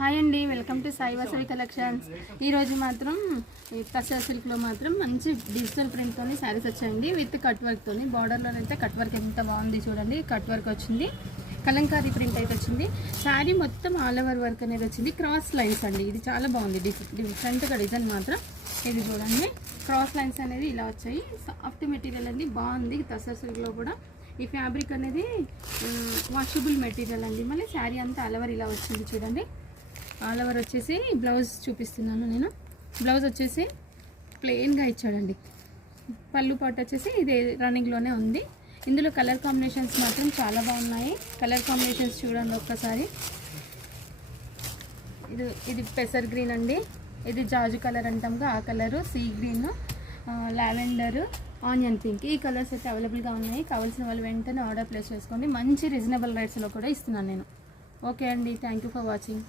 Hi అండి, welcome to Sai Vasavi collections. ఈరోజు మాత్రం టస్సర్ సిల్క్లో మాత్రం మంచి డిజిటల్ ప్రింట్తో శారీస్ వచ్చాయండి. విత్ కట్ వర్క్తో. బార్డర్లోనైతే కట్ వర్క్ ఎంత బాగుంది చూడండి. కట్ వర్క్ వచ్చింది, కలంకారీ ప్రింట్ అయితే వచ్చింది. శారీ మొత్తం ఆల్ ఓవర్ వర్క్ అనేది వచ్చింది. క్రాస్ లైన్స్ అండి, ఇది చాలా బాగుంది. డిఫరెంట్గా డిజైన్ మాత్రం ఇది చూడండి. క్రాస్ లైన్స్ అనేది ఇలా వచ్చాయి. సాఫ్ట్ మెటీరియల్ అండి, బాగుంది. టస్సర్ సిల్క్లో కూడా ఈ ఫ్యాబ్రిక్ అనేది వాషబుల్ మెటీరియల్ అండి. మళ్ళీ శారీ అంతా ఆల్ ఓవర్ ఇలా వచ్చింది చూడండి. ఆల్ ఓవర్ వచ్చేసి బ్లౌజ్ చూపిస్తున్నాను నేను. బ్లౌజ్ వచ్చేసి ప్లెయిన్గా ఇచ్చాడండి. పళ్ళు పాటు వచ్చేసి ఇది రన్నింగ్లోనే ఉంది. ఇందులో కలర్ కాంబినేషన్స్ మాత్రం చాలా బాగున్నాయి. కలర్ కాంబినేషన్స్ చూడండి ఒక్కసారి. ఇది పెసర్ గ్రీన్ అండి, ఇది జాజు కలర్ అంటాంగా ఆ colour, sea green, lavender, onion pink. ఈ కలర్స్ అయితే అవైలబుల్గా ఉన్నాయి. కావాల్సిన వాళ్ళు వెంటనే ఆర్డర్ ప్లేస్ చేసుకోండి. మంచి రీజనబుల్ రేట్స్లో కూడా ఇస్తున్నాను నేను. ఓకే అండి, థ్యాంక్ యూ ఫర్ వాచింగ్.